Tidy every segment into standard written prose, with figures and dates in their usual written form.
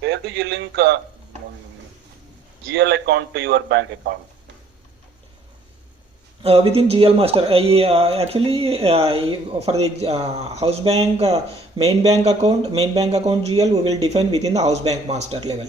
Where do you link um, GL account to your bank account? Within GL Master, actually for the house bank main bank account GL we will define within the house bank master level.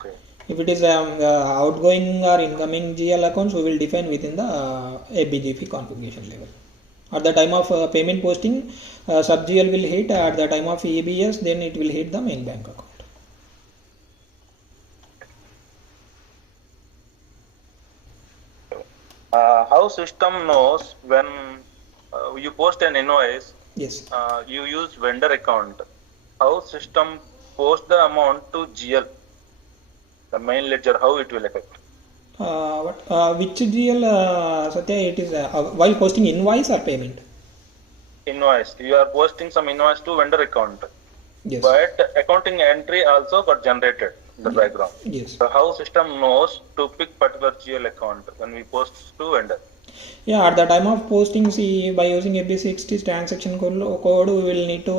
Okay. If it is outgoing or incoming GL accounts, we will define within the ABGP configuration level. At the time of payment posting, sub GL will hit. At the time of EBS, then it will hit the main bank account. How system knows when you post an invoice, Yes. you use vendor account. How system post the amount to GL, the main ledger, how it will affect? Which GL, Satya, it is while posting invoice or payment? Invoice. You are posting some invoice to vendor account, Yes. but accounting entry also got generated in the background. Yes. So how system knows to pick particular GL account when we post to vendor? Yeah, at the time of posting, see, by using AB60 transaction code, we will need to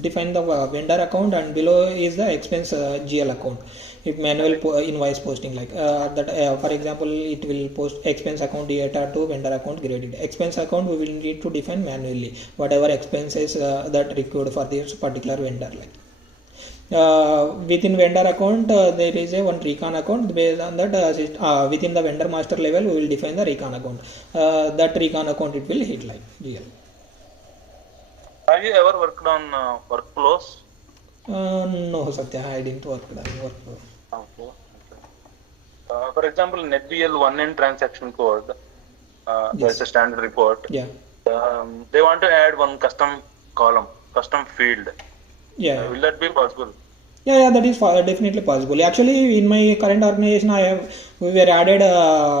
define the vendor account, and below is the expense GL account. If manual invoice posting, like that, for example, it will post expense account data to vendor account graded. Expense account we will need to define manually whatever expenses that required for this particular vendor, like. Within vendor account there is a one recon account. Based on that within the vendor master level we will define the recon account. That recon account it will hit like GL. Have you ever worked on workflows? No, Satya, I didn't work on workflow. Okay. For example, NetBL 1N transaction code, there's a standard report. Yeah. They want to add one custom column, custom field. Yeah. Will that be possible? Yeah, that is definitely possible. Actually, in my current organization, we were added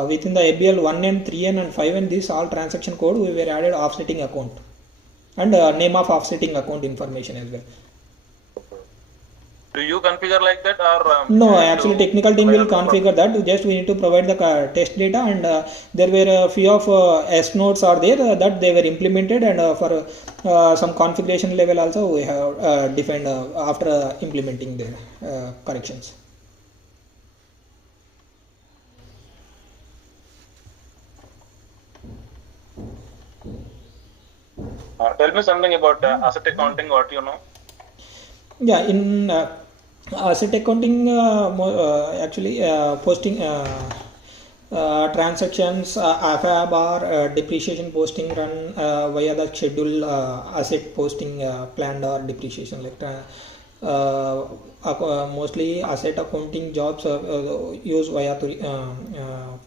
within the ABL 1N, 3N, and 5N. This all transaction code we were added offsetting account and name of offsetting account information as well. Do you configure like that, or no? Actually, technical team will configure that. Just we need to provide the test data, and there were a few of S nodes are there that they were implemented, and for some configuration level also we have defined after implementing their corrections. Tell me something about asset accounting. What you know? Yeah, in asset accounting, actually posting transactions, AFAB or depreciation posting run via the schedule asset posting planned or depreciation, like mostly asset accounting jobs use via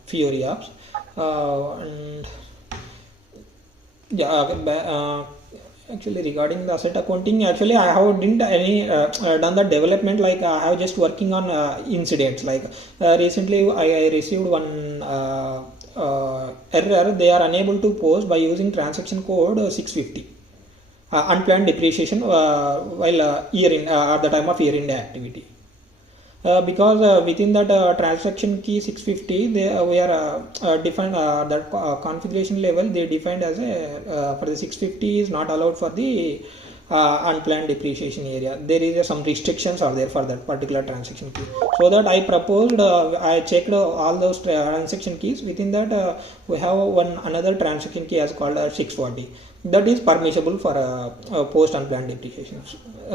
Fiori apps, and yeah. Actually, regarding the asset accounting, actually I have didn't any done the development, like I have just working on incidents, like recently I received one error. They are unable to post by using transaction code 650 unplanned depreciation while year in at the time of year end activity. Because within that transaction key 650, we are defined that configuration level they defined as a for the 650 is not allowed for the unplanned depreciation area. There is some restrictions are there for that particular transaction key. So that I proposed, I checked all those transaction keys. Within that we have one another transaction key as called 640. That is permissible for post unplanned depreciation.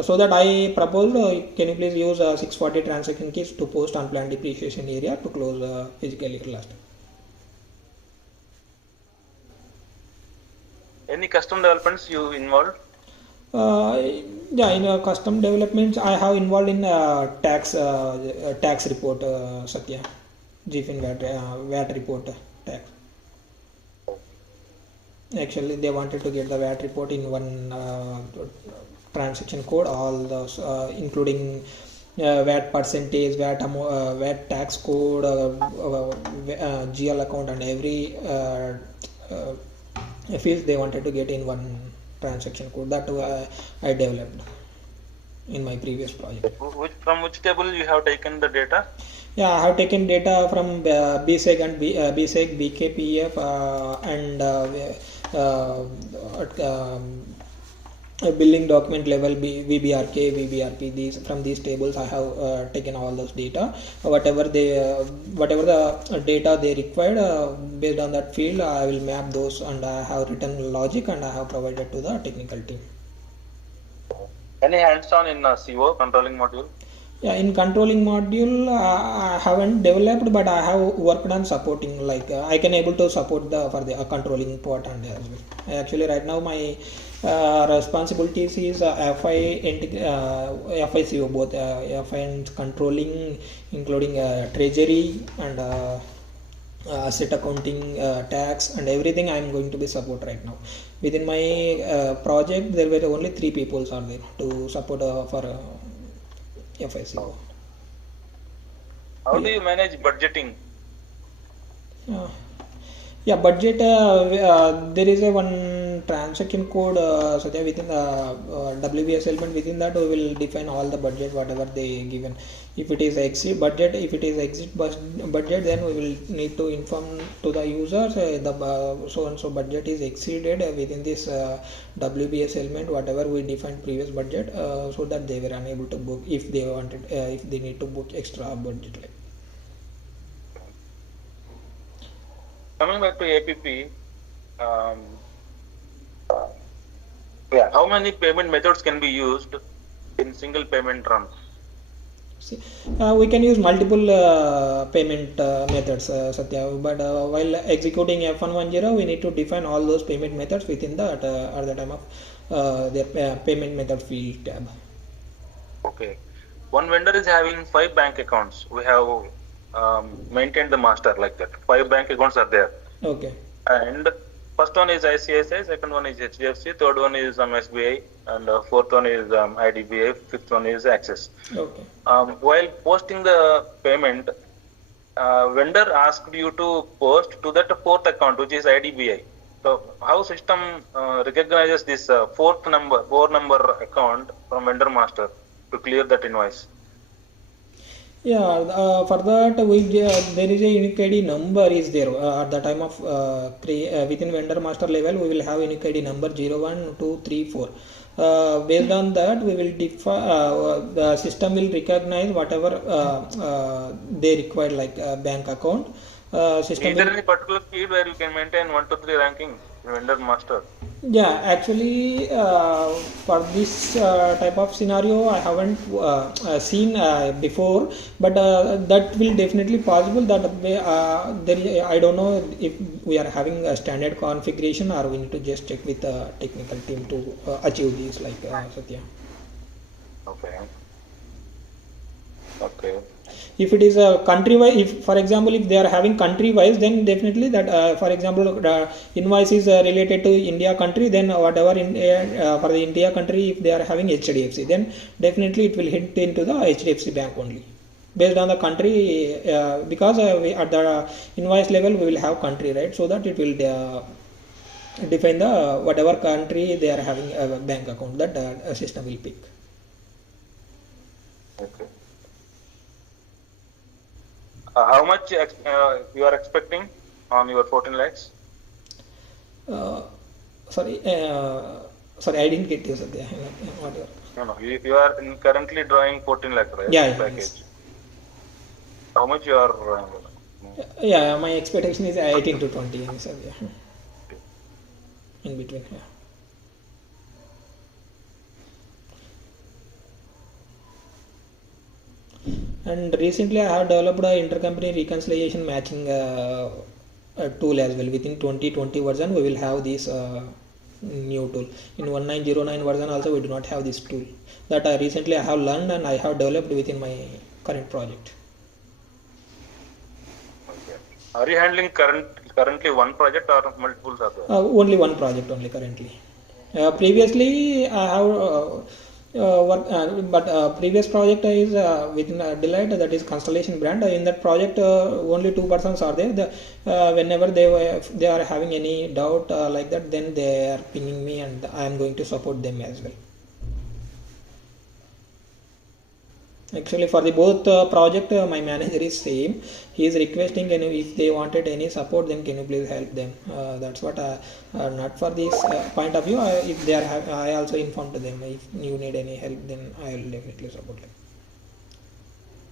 So that I proposed, can you please use 640 transaction keys to post unplanned depreciation area to close physical year last. Any custom developments you involved? Yeah, in custom developments I have involved in tax report, Satya, GFIN VAT report tax. Actually, they wanted to get the VAT report in one transaction code, all those including VAT percentage, VAT tax code, GL account, and every field they wanted to get in one transaction code. That I developed in my previous project. From which table you have taken the data? Yeah, I have taken data from BSEG and BSEG, BKPF, and billing document level, VBRK, VBRP. These from these tables I have taken all those data. Whatever the data they required, based on that field, I will map those, and I have written logic and I have provided to the technical team. Any hands-on in CO controlling module? Yeah, in controlling module, I haven't developed, but I have worked on supporting. Like I can able to support the for the controlling part and as well. Actually, right now my responsibilities is FICO, both FI and controlling, including treasury and asset accounting, tax, and everything. I am going to be support right now. Within my project, there were only 3 people are there to support for FICO. How do you manage budgeting? Yeah, budget. There is a one transaction code, Satya, within the WBS element. Within that, we will define all the budget, whatever they given. If it is exit budget, if it is exit budget, then we will need to inform to the users the so and so budget is exceeded within this WBS element, whatever we defined previous budget, so that they were unable to book if they wanted, if they need to book extra budget. Like. Coming back to APP, how many payment methods can be used in single payment run? See, we can use multiple payment methods, Satya, but while executing F110, we need to define all those payment methods within the at the time of the payment method field tab. Okay. One vendor is having 5 bank accounts. We have maintained the master like that. 5 bank accounts are there. Okay. And first one is ICICI, second one is HDFC, third one is SBI, and fourth one is IDBI, fifth one is Axis. Okay. While posting the payment, vendor asked you to post to that fourth account, which is IDBI. So how system recognizes this four number account from vendor master to clear that invoice? Yeah, for that there is a unique ID number is there at the time of within vendor master level. We will have unique ID number 01, 2, 3, 4. Based on that, we will the system will recognize whatever they require, like bank account. System is there any particular field where you can maintain 1 to 3 ranking in vendor master? Yeah, actually, for this type of scenario, I haven't seen before, but that will definitely possible. That I don't know if we are having a standard configuration, or we need to just check with the technical team to achieve these, like Satya. Okay. Okay. If it is a country wise, if for example if they are having country wise, then definitely that for example invoice is related to India country, then whatever for the India country, if they are having HDFC, then definitely it will hit into the HDFC bank only based on the country, because at the invoice level we will have country, right, so that it will define the whatever country they are having a bank account, that system will pick. Okay. How much you are expecting on your 14 lakhs? Sorry, I didn't get you, Satya. No. You are currently drawing 14 lakhs, right? Yeah. Package. Yes. How much you are? Yeah, my expectation is 18 to 20. So yeah, in between. Yeah. And recently I have developed an intercompany reconciliation matching tool as well. Within 2020 version we will have this new tool. In 1909 version also we do not have this tool. That recently I have learned and I have developed within my current project. Okay. Are you handling currently one project or multiple are there? Only one project only currently. Previously I have but previous project is within Deloitte, that is Constellation brand. In that project only 2 persons are there. Whenever they are having any doubt like that, then they are pinging me and I am going to support them as well. Actually, for the both project, my manager is same. He is requesting, can you, if they wanted any support, then can you please help them? That's what. Not for this point of view. If they are, I also inform to them. If you need any help, then I will definitely support them.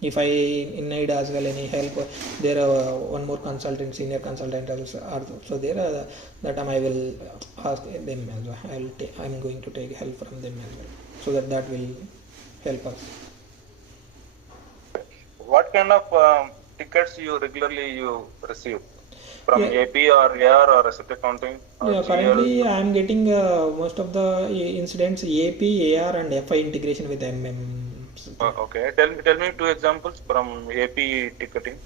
If I need as well any help, there are one more consultant, senior consultant also there. That time I will ask them as well. I'm going to take help from them as well, so that will help us. What kind of tickets you regularly receive from Yeah. AP or AR or SAP accounting or Yeah, GL? currently I am getting most of the incidents AP, AR, and FI integration with MM. Okay, tell me two examples from AP ticketing.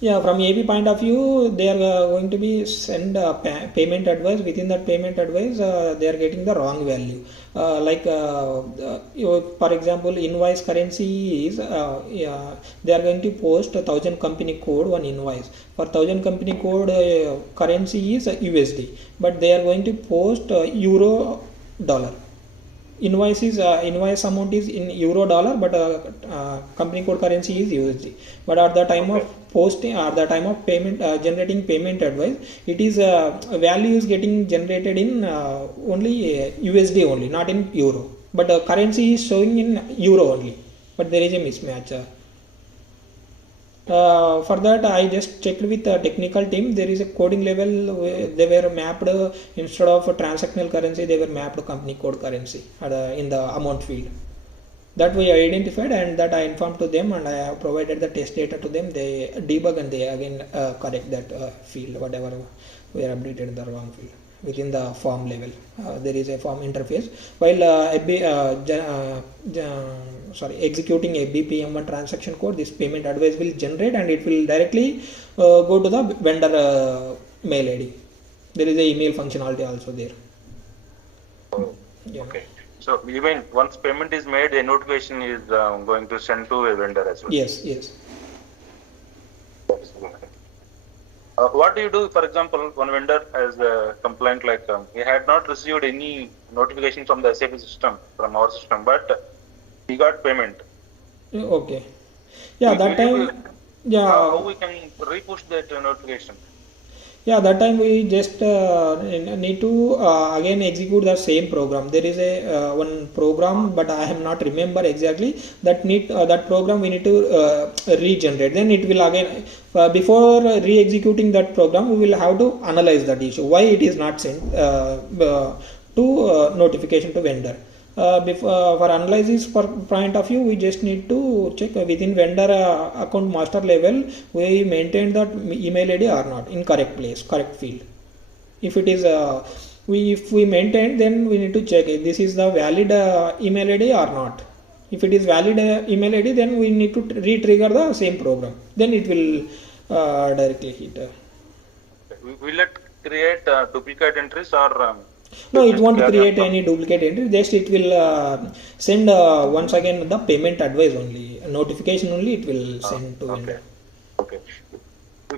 Yeah, from AP point of view, they are going to be send payment advice. Within that payment advice, they are getting the wrong value. For example, invoice currency is yeah, they are going to post 1,000 company code one invoice. For 1,000 company code, currency is USD, but they are going to post euro dollar. Invoice amount is in euro dollar, but company code currency is USD. But at the time of posting, at the time of payment, generating payment advice, it is value is getting generated in only USD only, not in euro. But currency is showing in euro only. But there is a mismatch. For that, I just checked with the technical team. There is a coding level where they were mapped instead of transactional currency, they were mapped company code currency in the amount field. That we identified, and that I informed to them, and I have provided the test data to them. They debug and they again correct that field, whatever we are updated in the wrong field within the form level. There is a form interface. While executing a BPM1 transaction code, this payment advice will generate and it will directly go to the vendor mail ID. There is a email functionality also there. Oh, Yeah. okay. So even once payment is made, a notification is going to send to a vendor as well. Yes, yes. What do you do, for example, one vendor has a complaint like he had not received any notification from the SAP system, from our system, but he got payment. Okay. Yeah, that time, yeah. How we can repush that notification? Yeah, that time we just need to again execute the same program. There is a one program, but I am not remember exactly that program we need to regenerate. Then it will again before re-executing that program, we will have to analyze that issue. Why it is not sent to notification to vendor. For analysis point of view, we just need to check within vendor account master level we maintain that email ID or not in correct place, correct field. If it is if we maintain, then we need to check if this is the valid email ID or not. If it is valid email ID, then we need to re-trigger the same program. Then it will directly hit. Will it create duplicate entries or? No, it won't create any duplicate entry. Just it will send once again the payment advice only, notification only. It will send to vendor. Okay.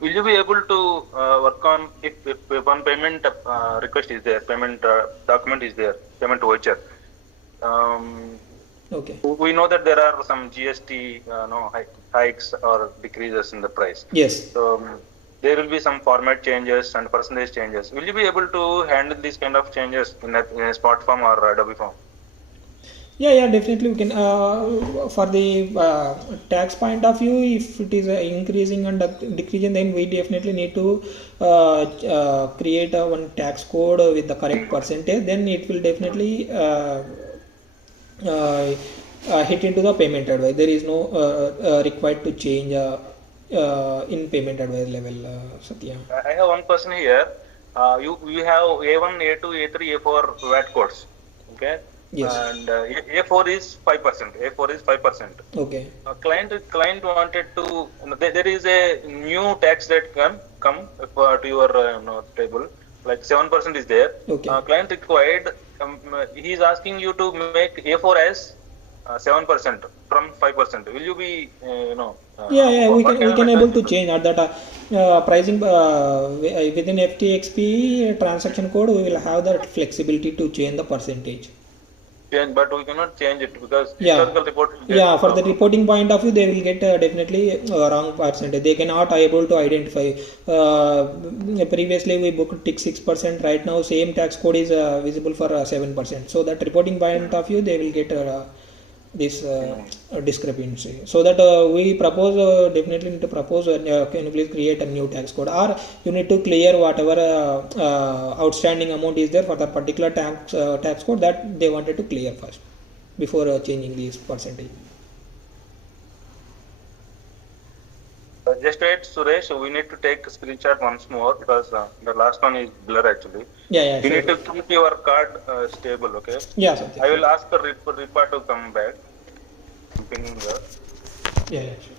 Will you be able to work on if one payment request is there, payment document is there, payment voucher? Okay. We know that there are some GST hikes or decreases in the price. Yes. So there will be some format changes and percentage changes. Will you be able to handle these kind of changes in a Smart form or Adobe form? Yeah, definitely we can. For the tax point of view, if it is increasing and decreasing, then we definitely need to create one tax code with the correct percentage. Then it will definitely hit into the payment advice. There is no required to change in payment advice level, Satya. I have one question here. You have A1, A2, A3, A4 VAT codes. Okay. Yes. And A4 is 5%. A4 is 5%. Okay. Client wanted to. There is a new tax rate come to your table. Like 7% is there. Okay. Client required. He is asking you to make A4 as 7% from 5%. Will you be Yeah, we can able to change at that pricing within FTXP transaction code. We will have that flexibility to change the percentage. change, but we cannot change it because Yeah, historical report will get yeah, for the problem. reporting point of view they will get definitely wrong percentage. They cannot able to identify previously we booked tick 6%, right now same tax code is visible for 7%, so that reporting point of view they will get this discrepancy. So that we propose definitely need to propose can you please create a new tax code, or you need to clear whatever outstanding amount is there for the particular tax code that they wanted to clear first before changing this percentage. Just wait, Suresh. We need to take a screenshot once more because the last one is blur actually. Yeah, yeah, You sure. need to keep your card stable, okay? Yeah, Satya. I will ask the Ripa to come back. I'm pinging her. Yeah, yeah, sure.